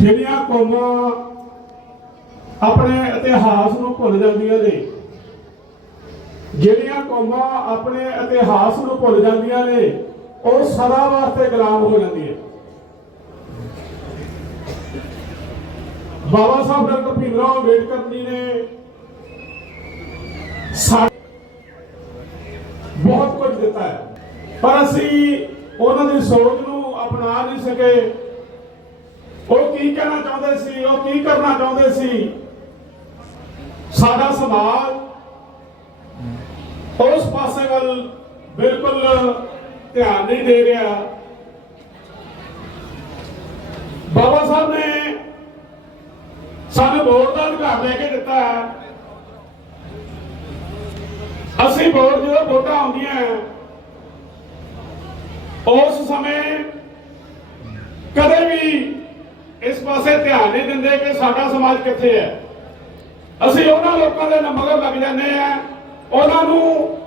ਜਿਹੜੀਆਂ ਕੌਮਾਂ ਆਪਣੇ ਇਤਿਹਾਸ ਨੂੰ ਭੁੱਲ ਜਾਂਦੀਆਂ ਨੇ, ਜਿਹੜੀਆਂ ਕੌਮਾਂ ਆਪਣੇ ਇਤਿਹਾਸ ਨੂੰ ਭੁੱਲ ਜਾਂਦੀਆਂ ਨੇ, ਉਹ ਸਦਾ ਵਾਸਤੇ ਗੁਲਾਮ ਹੋ ਜਾਂਦੀਆਂ। ਬਾਬਾ ਸਾਹਿਬ ਡਾਕਟਰ ਭੀਮ ਰਾਓ ਅੰਬੇਡਕਰ ਜੀ ਨੇ ਬਹੁਤ ਕੁਝ ਦਿੱਤਾ ਹੈ, ਪਰ ਅਸੀਂ ਉਹਨਾਂ ਦੀ ਸੋਚ ਨੂੰ ਅਪਣਾ ਨਹੀਂ ਸਕੇ। ਉਹ ਕੀ ਕਹਿਣਾ ਚਾਹੁੰਦੇ ਸੀ? ਉਹ ਕੀ ਕਰਨਾ ਚਾਹੁੰਦੇ ਸੀ? ਸਾਡਾ ਸਮਾਜ ਉਸ ਪਾਸੇ ਵੱਲ ਬਿਲਕੁਲ ਧਿਆਨ ਨਹੀਂ ਦੇ ਰਿਹਾ। ਬਾਬਾ ਸਾਹਿਬ ਨੇ ਸਾਨੂੰ ਵੋਟ ਦਾ ਅਧਿਕਾਰ ਲੈ ਕੇ ਦਿੱਤਾ ਹੈ। ਅਸੀਂ ਵੋਟ ਜਦੋਂ ਵੋਟਾਂ ਆਉਂਦੀਆਂ ਉਸ ਸਮੇਂ ਕਦੇ ਵੀ ਇਸ ਪਾਸੇ ਧਿਆਨ ਨਹੀਂ ਦਿੰਦੇ ਕਿ ਸਾਡਾ ਸਮਾਜ ਕਿੱਥੇ ਹੈ। ਅਸੀਂ ਉਹਨਾਂ ਲੋਕਾਂ ਦੇ ਨਾਲ ਮਗਰ ਲੱਗ ਜਾਂਦੇ ਆ ਉਹਨਾਂ ਨੂੰ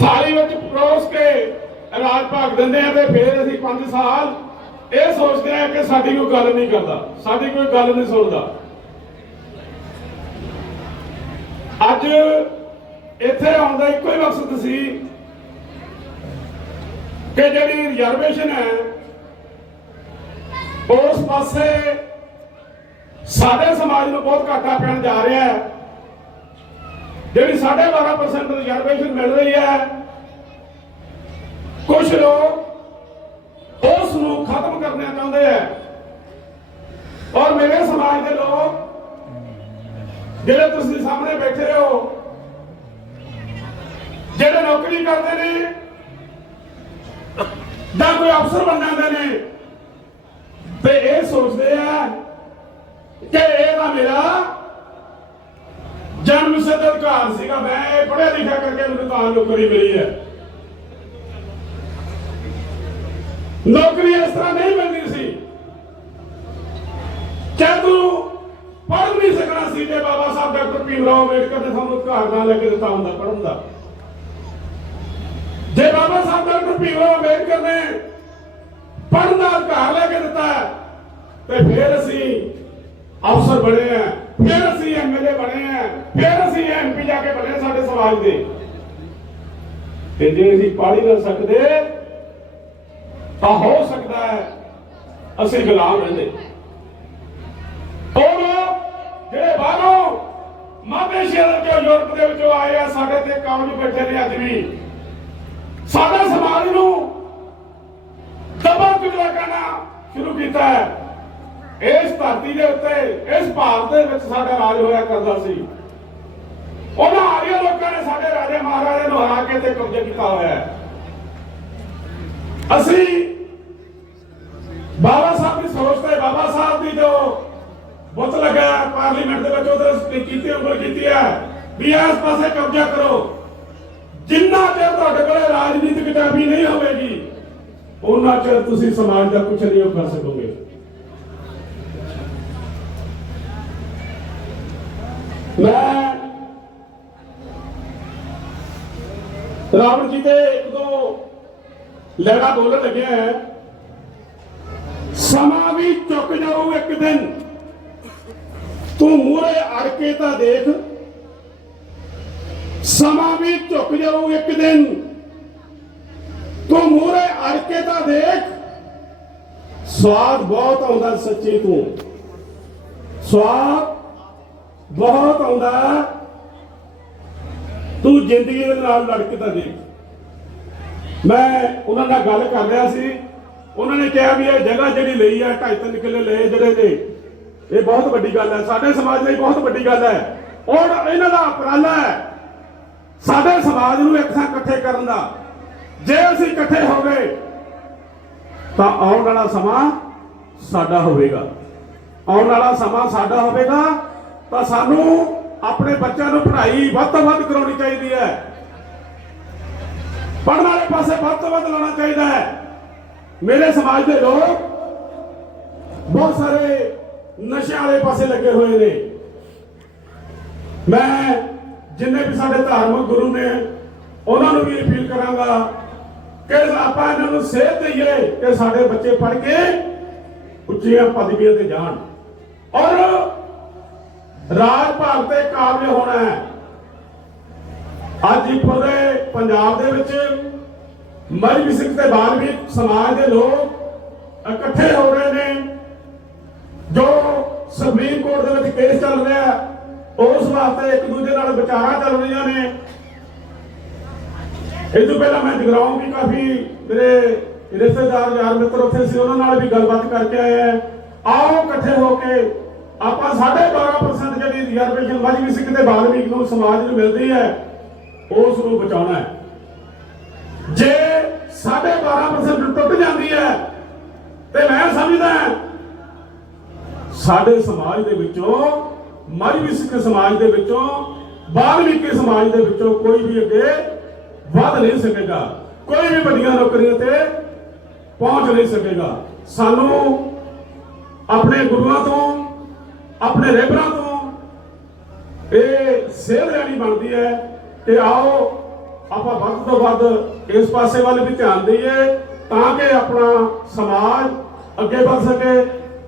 ਥਾਲੀ ਵਿੱਚ ਪਰੋਸ ਕੇ ਰਾਜ ਭਾਗ ਦਿੰਦੇ ਆ ਤੇ ਫਿਰ ਅਸੀਂ 5 ਸਾਲ ਇਹ ਸੋਚਦੇ ਆ ਕਿ ਸਾਡੀ ਕੋਈ ਗੱਲ ਨਹੀਂ ਕਰਦਾ, ਸਾਡੀ ਕੋਈ ਗੱਲ ਨਹੀਂ ਸੁਣਦਾ। ਅੱਜ ਇੱਥੇ ਆਉਣ ਦਾ ਇੱਕੋ ਹੀ ਮਕਸਦ ਸੀ ਕਿ ਜਿਹੜੀ ਰਿਜ਼ਰਵੇਸ਼ਨ ਹੈ ਉਸ ਪਾਸੇ ਸਾਡੇ ਸਮਾਜ ਨੂੰ ਬਹੁਤ ਘਾਟਾ ਪੈਣ ਜਾ ਰਿਹਾ ਹੈ। ਜਿਹੜੀ 12% ਰਿਜ਼ਰਵੇਸ਼ਨ ਮਿਲ ਰਹੀ ਹੈ। ਕੁਝ ਲੋਕ ਉਸ ਨੂੰ ਖਤਮ ਕਰਨਾ ਚਾਹੁੰਦੇ ਆ ਔਰ ਮੇਰੇ ਸਮਾਜ ਦੇ ਲੋਕ ਜਿਹੜੇ ਤੁਸੀਂ ਸਾਹਮਣੇ ਬੈਠੇ ਹੋ, ਜਿਹੜੇ ਨੌਕਰੀ ਕਰਦੇ ਨੇ ਜਾਂ ਕੋਈ ਅਫਸਰ ਬਣ ਜਾਂਦੇ ਨੇ ਤੇ ਇਹ ਸੋਚਦੇ ਆ ਕਿ ਇਹ ਤਾਂ ਮੇਰਾ ਜਨਮ ਸਿੱਧ ਅਧਿਕਾਰ ਸੀਗਾ। ਮੈਂ ਪੜ੍ਹਿਆ ਲਿਖਿਆ ਕਰਕੇ ਮੈਨੂੰ ਤਾਂ ਨੌਕਰੀ ਮਿਲੀ ਹੈ। ਨੌਕਰੀ ਇਸ ਤਰ੍ਹਾਂ ਨਹੀਂ ਮਿਲਦੀ ਸੀ ਕਿ ਤੂੰ ਪੜ੍ਹ ਨਹੀਂ ਸਕਣਾ ਸੀ ਤੇ ਬਾਬਾ ਸਾਹਿਬ ਡਾਕਟਰ ਭੀਮ ਰਾਓ ਅੰਬੇਡਕਰ ਨੇ ਸਾਨੂੰ ਅਧਿਕਾਰ ਨਾ ਲੈ ਕੇ ਦਿੱਤਾ ਹੁੰਦਾ, ਪੜ੍ਹਨ ਦਾ। ਜੇ ਬਾਬਾ ਸਾਹਿਬ ਡਾਕਟਰ ਭੀਮ ਰਾਓ ਅੰਬੇਡਕਰ ਨੇ ਪੜ੍ਹਨ ਦਾ ਅਧਿਕਾਰ ਲੈ ਕੇ ਦਿੱਤਾ ਤੇ ਫਿਰ ਅਸੀਂ ਅਫਸਰ ਬਣੇ ਆ। ਫਿਰ ਅਸੀਂ ਐਮਐਲਏ ਬਣੇ ਆ। ਫਿਰ ਅਸੀਂ ਐਮਪੀ ਜਾ ਕੇ ਬਣੇ ਸਾਡੇ ਸਮਾਜ ਦੇ। ਤੇ ਜੇ ਅਸੀਂ ਪੜ੍ਹ ਹੀ ਨਾ ਸਕਦੇ, ਤਾਂ ਹੋ ਸਕਦਾ ਹੈ ਅਸੀਂ ਗੁਲਾਮ ਰਹਿੰਦੇ। ਉਹ ਜਿਹੜੇ ਬਾਹਰੋਂ ਮਾਪੇ ਸ਼ਹਿਰ ਚੋਂ ਯੂਰਪ ਦੇ ਵਿੱਚੋਂ ਆਏ ਆ, ਸਾਡੇ ਤੇ ਕਾਬਜ ਬੈਠੇ ਨੇ ਅੱਜ ਵੀ। ਸਾਡਾ ਸਮਾਜ ਨੂੰ ਸ਼ੁਰੂ ਕੀਤਾ ਹੈ। ਇਸ ਧਰਤੀ ਦੇ ਉੱਤੇ, ਇਸ ਭਾਰਤ ਦੇ ਵਿੱਚ ਸਾਡਾ ਰਾਜ ਹੋਇਆ ਕਰਦਾ ਸੀ। ਉਹਨਾਂ ਆਰੀਆ ਲੋਕਾਂ ਨੇ ਸਾਡੇ ਰਾਜੇ ਮਹਾਰਾਜੇ ਨੂੰ ਹਰਾ ਕੇ ਤੇ ਕਬਜ਼ਾ ਕੀਤਾ ਹੋਇਆ ਹੈ। ਅਸੀਂ ਬਾਬਾ ਸਾਹਿਬ ਦੀ ਸੋਚ ਤੇ ਬਾਬਾ ਸਾਹਿਬ ਦੀ ਜੋ ਬੁੱਤ ਲੱਗਾ ਪਾਰਲੀਮੈਂਟ ਦੇ ਵਿੱਚ ਉਹਦੇ ਕੀਤੀ, ਉਂਗਲ ਕੀਤੀ ਹੈ। ਵੀ ਇਸ ਪਾਸੇ ਕਬਜ਼ਾ ਕਰੋ। ਉਹਨਾਂ ਚਿਰ ਤੁਸੀਂ ਸਮਾਜ ਦਾ ਕੁਝ ਨਹੀਂ ਕਰ ਸਕੋਗੇ। ਮੈਂ ਰਾਵਣ ਜੀ ਦੇ ਇੱਕ ਦੋ ਲਹਿਰਾ ਬੋਲਣ ਲੱਗਿਆ ਹੈ। ਸਮਾਂ ਵੀ ਚੁੱਕ ਜਾਊ ਇੱਕ ਦਿਨ। ਤੂੰ ਮੂਰੇ ਅੜ ਕੇ ਤਾਂ ਦੇਖ। ਸਮਾਂ ਵੀ ਝੁਕ ਜਾਊ ਇੱਕ ਦਿਨ। ਤੂੰ ਮੂਰੇ ਅੜ ਕੇ ਤਾਂ ਦੇਖ। ਸਵਾਦ ਬਹੁਤ ਆਉਂਦਾ ਸੱਚੀ ਤੂੰ। ਸਵਾਦ ਬਹੁਤ ਆਉਂਦਾ। ਤੂੰ ਜ਼ਿੰਦਗੀ ਦੇ ਨਾਲ ਲੜ ਕੇ ਤਾਂ ਦੇਖ। ਮੈਂ ਉਹਨਾਂ ਨਾਲ ਗੱਲ ਕਰ ਰਿਹਾ ਸੀ। ਉਹਨਾਂ ਨੇ ਕਿਹਾ ਵੀ ਇਹ ਜਗ੍ਹਾ ਜਿਹੜੀ ਲਈ ਹੈ ਢਾਈ ਤਿੰਨ ਕਿੱਲੇ ਲਏ ਜਿਹੜੇ ਨੇ, ਇਹ ਬਹੁਤ ਵੱਡੀ ਗੱਲ ਹੈ। ਸਾਡੇ ਸਮਾਜ ਲਈ ਬਹੁਤ ਵੱਡੀ ਗੱਲ ਹੈ। ਔਰ ਇਹਨਾਂ ਦਾ ਉਪਰਾਲਾ ਹੈ। ਸਾਡੇ ਸਮਾਜ ਨੂੰ ਇੱਕ ਥਾਂ ਇਕੱਠੇ ਕਰਨ ਦਾ। ਜੇ ਅਸੀਂ ਇਕੱਠੇ ਹੋ ਗਏ ਤਾਂ ਆਉਣ ਵਾਲਾ ਸਮਾਂ ਸਾਡਾ ਹੋਵੇਗਾ। ਆਉਣ ਵਾਲਾ ਸਮਾਂ ਸਾਡਾ ਹੋਵੇਗਾ, ਤਾਂ ਸਾਨੂੰ ਆਪਣੇ ਬੱਚਿਆਂ ਨੂੰ ਪੜ੍ਹਾਈ ਵੱਧ ਤੋਂ ਵੱਧ ਕਰਾਉਣੀ ਚਾਹੀਦੀ ਹੈ। ਪੜ੍ਹਨ ਵਾਲੇ ਪਾਸੇ ਵੱਧ ਤੋਂ ਵੱਧ ਲਾਉਣਾ ਚਾਹੀਦਾ ਹੈ। ਮੇਰੇ ਸਮਾਜ ਦੇ ਲੋਕ ਬਹੁਤ ਸਾਰੇ ਨਸ਼ਿਆਂ ਵਾਲੇ ਪਾਸੇ ਲੱਗੇ ਹੋਏ ਨੇ। ਮੈਂ ਜਿੰਨੇ ਵੀ ਸਾਡੇ ਧਾਰਮਿਕ ਗੁਰੂ ਨੇ, ਉਹਨਾਂ ਨੂੰ ਵੀ ਅਪੀਲ ਕਰਾਂਗਾ ਕਿ ਆਪਾਂ ਇਹਨਾਂ ਨੂੰ ਸੇਧ ਦਈਏ ਕਿ ਸਾਡੇ ਬੱਚੇ ਪੜ੍ਹ ਕੇ ਉੱਚੀਆਂ ਪਦਵੀਆਂ ਤੇ ਜਾਣ। ਔਰ ਰਾਜ ਭਾਗ ਤੇ ਕਾਬਲ ਹੋਣਾ ਹੈ। ਅੱਜ ਹੀ ਪੂਰੇ ਪੰਜਾਬ ਦੇ ਵਿੱਚ ਮਰਮੀ ਸਿੱਖ ਤੇ ਬਾਲਵੀ ਸਮਾਜ ਦੇ ਲੋਕ ਇਕੱਠੇ ਹੋ ਰਹੇ ਨੇ। ਜੋ ਸੁਪਰੀਮ ਕੋਰਟ ਦੇ ਵਿੱਚ ਕੇਸ ਚੱਲ ਰਿਹਾ ਉਸ ਵਾਸਤੇ ਇੱਕ ਦੂਜੇ ਨਾਲ ਵਿਚਾਰਾਂ ਚੱਲ ਰਹੀਆਂ ਨੇ। ਇਹ ਤੋਂ ਪਹਿਲਾਂ ਮੈਂ ਜਗਰਾਉਂ ਵੀ ਕਾਫੀ ਮੇਰੇ ਰਿਸ਼ਤੇਦਾਰ ਯਾਰ ਮਿੱਤਰ ਉੱਥੇ ਸੀ, ਉਹਨਾਂ ਨਾਲ ਵੀ ਗੱਲਬਾਤ ਕਰਕੇ ਆਏ ਆ ਆਓ ਇਕੱਠੇ ਹੋ ਕੇ ਆਪਾਂ 12.5% ਜਿਹੜੀ ਰਿਜ਼ਰਵੇਸ਼ਨ ਮਜਬੀ ਸਿੱਖ ਤੇ ਬਾਲਵੀਕ ਨੂੰ ਸਮਾਜ ਨੂੰ ਮਿਲਦੀ ਹੈ, ਉਸ ਨੂੰ ਬਚਾਉਣਾ ਹੈ। ਜੇ 12.5% ਟੁੱਟ ਜਾਂਦੀ ਹੈ, ਤੇ ਮੈਂ ਸਮਝਦਾ ਸਾਡੇ ਸਮਾਜ ਦੇ ਵਿੱਚੋਂ ਮਜਬੀ ਸਿੱਖ ਸਮਾਜ ਦੇ ਵਿੱਚੋਂ ਬਾਲਮੀਕੀ ਸਮਾਜ ਦੇ ਵਿੱਚੋਂ ਕੋਈ ਵੀ ਅੱਗੇ ਵੱਧ ਨਹੀਂ ਸਕੇਗਾ। ਕੋਈ ਵੀ ਵੱਡੀਆਂ ਨੌਕਰੀਆਂ ਤੇ ਪਹੁੰਚ ਨਹੀਂ ਸਕੇਗਾ। ਸਾਨੂੰ ਆਪਣੇ ਗੁਰੂਆਂ ਤੋਂ, ਆਪਣੇ ਰਹਿਬਰਾਂ ਤੋਂ ਇਹ ਸੇਧ ਲੈਣੀ ਬਣਦੀ ਹੈ ਕਿ ਆਓ, ਆਪਾਂ ਵੱਧ ਤੋਂ ਵੱਧ ਇਸ ਪਾਸੇ ਵੱਲ ਵੀ ਧਿਆਨ ਦਈਏ ਤਾਂ ਕਿ ਆਪਣਾ ਸਮਾਜ ਅੱਗੇ ਵੱਧ ਸਕੇ।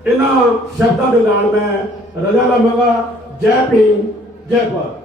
ਇਹਨਾਂ ਸ਼ਬਦਾਂ ਦੇ ਨਾਲ ਮੈਂ ਰਜਾ ਲਵਾਂਗਾ ਜੈ ਭੀਮ, ਜੈ ਭਾਰਤ।